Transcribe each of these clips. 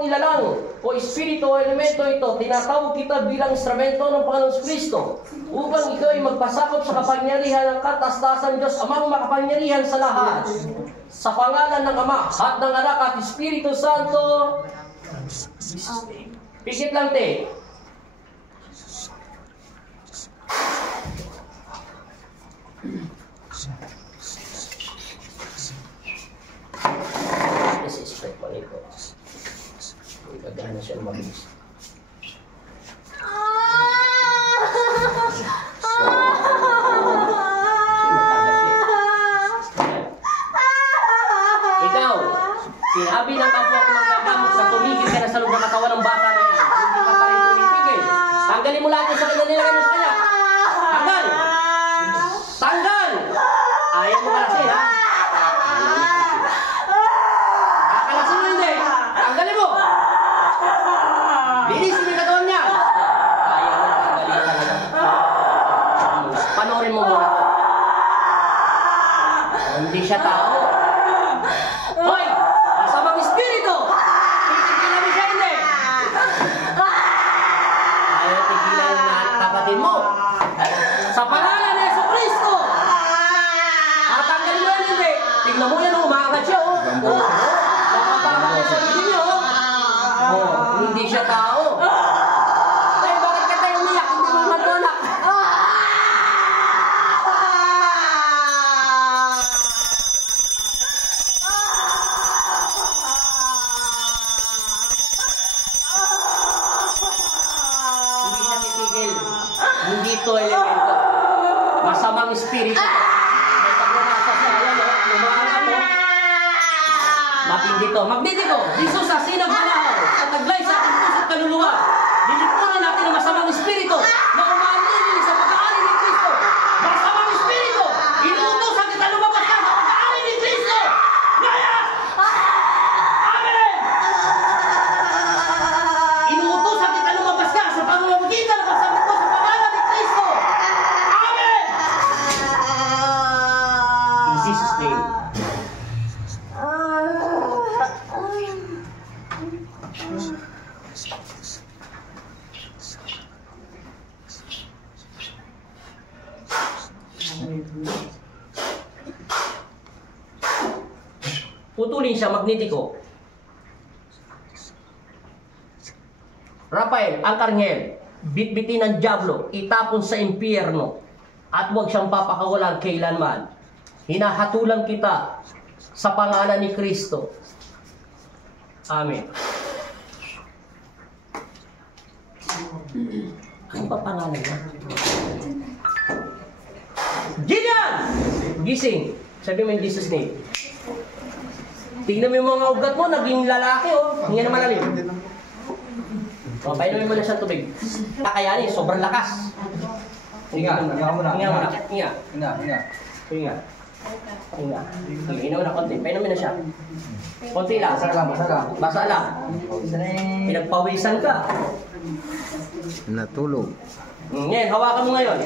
anumang nilalang o espiritu o elemento ito, tinatawag kita bilang instrumento ng Panginoon Kristo upang ikaw ay magpasakop sa kapangyarihan ng kataas-taasan Diyos Amang makapangyarihan sa lahat. Sa pangalan ng Ama at ng Anak at Espiritu Santo. Pikit lang, te. Kasi expect mo ito. Gagana siya mabilis. Ikaw, sinabi ng kapwa ko ng gagamot na tumigil ka na sa loob ng katawan ng bata na yan. Hindi ka pa rin tumigil. Tanggalin mo lahat yung sakit na nilagay mo sa kanya. Tanggal! Tanggal! Ayaw mo kalasin, ha? Kakalasin mo hindi. Tanggalin mo! Linisin mo yung katawan niya. Ayaw mo tanggalin talaga. Panoorin mo muna ko. Hindi siya tao. Hoy! Masamang espiritu! Tigilan mo siya hindi! Ayaw tigilan na kapatid mo. Sa pangalan ni Jesucristo! Tatanggalin mo yan hindi! Tignan mo yan, umaangat siya, oh! Nakapagod sa sarili niya, oh! Hindi siya tao. Ay, bakit ka tayo umiyak? Hindi mo matulak. Hindi siya titigil. Hindi ito elemento. Masamang espiritu. May pagnanasa siya. Ayan, oh. Lumaangat, oh. Matindi to. Magnetiko. Jesus sa sinang halahaw. Sa taglay sa ating puso't kaluluwa. Dilipunan natin ang masamang espiritu na umaalinig sa pag-aari ni Kristo. Masamang espiritu. Inuutosan kita lumabas ka sa pag-aari ni Kristo. Ngayon! Amen! Inuutosan kita lumabas ka sa pamamagitan ng kasabit ko sa pangalan ni Kristo. Amen! In Jesus' name. Putulin siya, magnetiko. Rafael, ang karngel, bitbitin ng diablo, itapon sa impyerno, at huwag siyang papakawalan kailanman. Hinahatulan kita sa pangalan ni Kristo. Amen. Ano ba pangalan niya? Gideon! Gising. Sabi mo in Jesus' name. Tingnan mo yung mga ugat mo, naging lalaki, oh. Hindi na malalim. O, painumin mo na siyang tubig. Kakayanin, sobrang lakas. Hinga, hinga mo na. Hinga mo na. Hinga. Hinga, hinga. Hinga. Hinga. Hinaw na konti. Painumin na siya. Konti lang. Basa lang, basa lang. Basa lang. Pinagpawisan ka. Natulog. Ngayon, hawakan mo ngayon.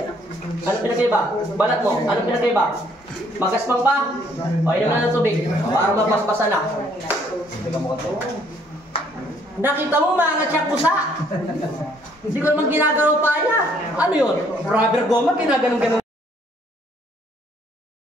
Ano pinagkaiba? Balat mo. Ano pinagkaiba? Magaspang pa? O, inom na ng tubig. Para mapaspasan na. Nakita mo, maangat siyang kusa. Hindi ko naman ginagalaw pa niya. Ano yun? Rubber goma, ginaganon-ganon.